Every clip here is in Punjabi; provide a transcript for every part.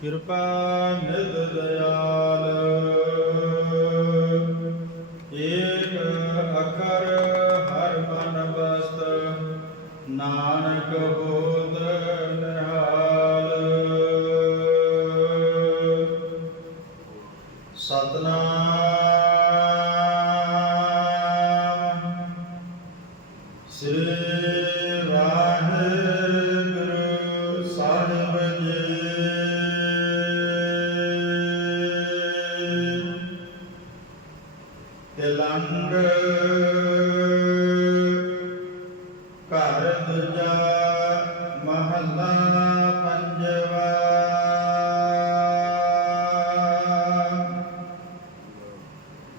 ਕਿਰਪਾ ਨਿਧ ਦਇਆਲ। ਏਕ ਹਰ ਮਨ ਬਸਤ Nanak ਹੋਤ Satnam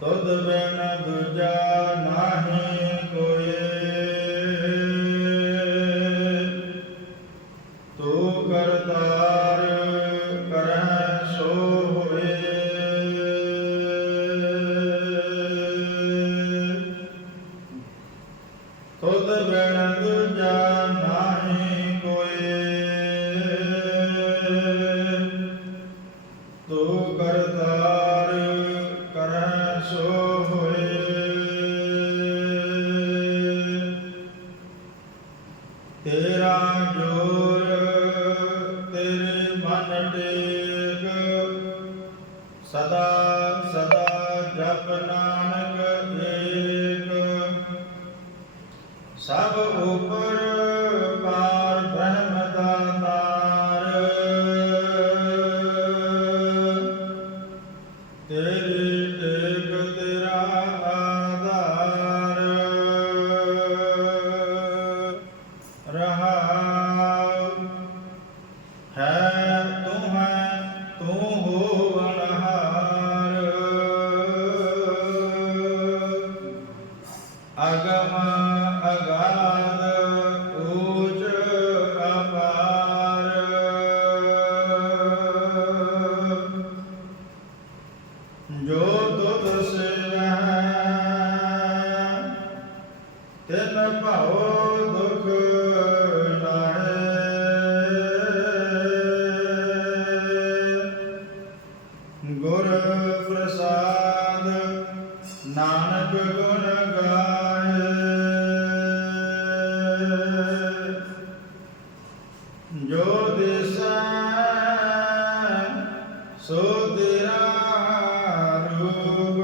Todo bem na dor. ਤੇਰਾ ਜੋਰ ਤੇਰੇ ਮਨ ਟੇਕ। ਸਦਾ ਸਦਾ ਜਪ ਨਾਨਕ ਏਕ। ਸਭ ਉਪਰ ਰਹਾ ਸੋ ਤੇਰਾ ਰੂਪ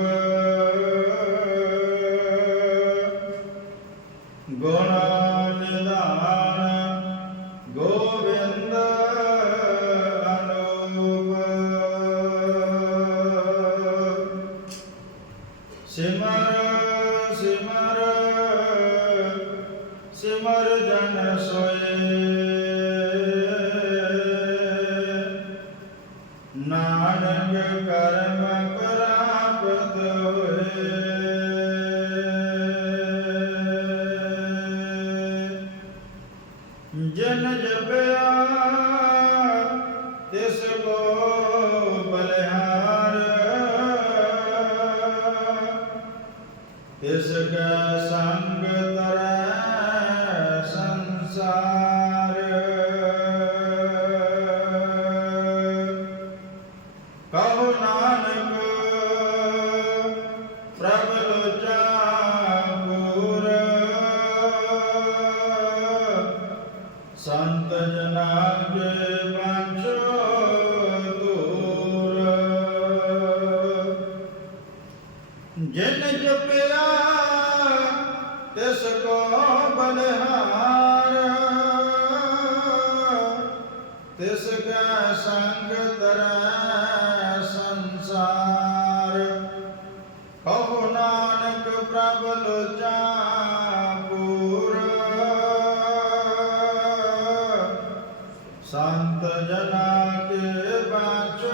ਗੁਣ ਨਿਦਾਨ ਗੋਵਿੰਦ ਅਨੂਪ। ਸਿਮਰ ਸਿਮਰ ਸਿਮਰ ਜਨ ਸੰਗ ਤਰੈ ਸੰਸਾਰ। ਸੰਤ ਜਨਾ ਕੇ ਬਾਚੋ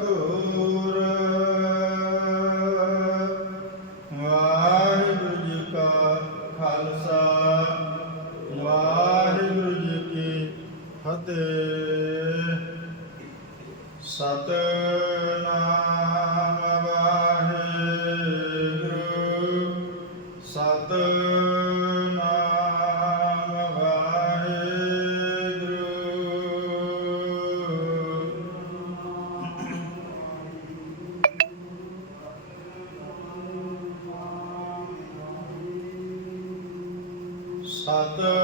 ਦੂਰ। ਵਾਹਿਗੁਰੂ ਜੀ ਕਾ ਖਾਲਸਾ ਵਾਹਿਗੁਰੂ ਜੀ ਕੀ ਫਤਿਹ। ਸਤਨਾਮ Sat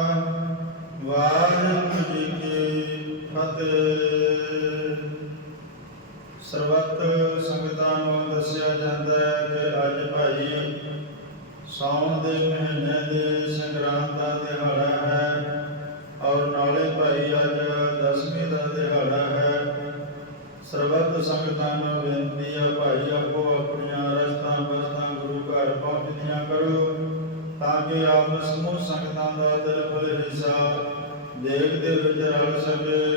ਸਰਬੱਤ ਸੰਗਤਾਂ ਨੂੰ ਦੱਸਿਆ ਜਾਂਦਾ ਹੈ ਕਿ ਅੱਜ ਭਾਈ ਸਾਉਣ ਦੇ ਮਹੀਨੇ ਦੇ ਸੰਗਰਾਂਦ ਦਾ ਦਿਹਾੜਾ ਹੈ ਔਰ ਨਾਲੇ ਭਾਈ ਅੱਜ ਦਸਵੀਂ ਦਾ ਦਿਹਾੜਾ ਹੈ ਸਰਬੱਤ ਸੰਗਤਾਂ ਨੂੰ ਬੇਨਤੀ ਹੈ ਭਾਈ ਆਪੋ ਆਪਣੀਆਂ ਰਸਤਾਂ ਬਸਤਾਂ ਗੁਰੂ ਘਰ ਪਹੁੰਚਦੀਆਂ ਕਰੋ ਤਾਂ ਕਿ ਆਪ ਸਮੂਹ ਸੰਗਤਾਂ ਦਾ ਦਿਲ ਭਲੇ ਹਿੱਸਾ ਦੇਖ ਦੇ ਵਿੱਚ ਰਲ ਸਕੇ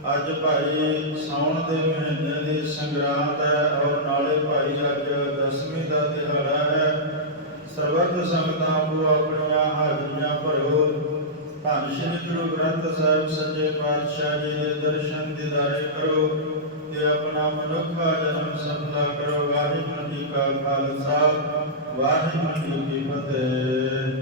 ਅੱਜ ਭਾਈ ਸਾਉਣ ਦੇ ਮਹੀਨੇ ਦੀ ਸੰਗਰਾਂਦ ਹੈ ਔਰ ਨਾਲੇ ਭਾਈ ਅੱਜ ਦਸਵੀਂ ਦਾ ਦਿਹਾੜਾ ਹੈ। ਸਰਬੱਤ ਸੰਗਤਾਂ ਆਪੋ ਆਪਣੀਆਂ ਹਾਜ਼ਰੀਆਂ ਭਰੋ। ਧੰਨ ਸ਼੍ਰੀ ਗੁਰੂ ਗ੍ਰੰਥ ਸਾਹਿਬ ਸੱਚੇ ਪਾਤਸ਼ਾਹ ਜੀ ਦੇ ਦਰਸ਼ਨ ਦਿਦਾਰੇ ਕਰੋ ਤੇ ਆਪਣਾ ਮਨੁੱਖਾ ਜਨਮ ਸਫਲਾ ਕਰੋ। ਵਾਹਿਗੁਰੂ ਜੀ ਕਾ ਖਾਲਸਾ, ਵਾਹਿਗੁਰੂ ਜੀ ਕੀ ਫਤਿਹ।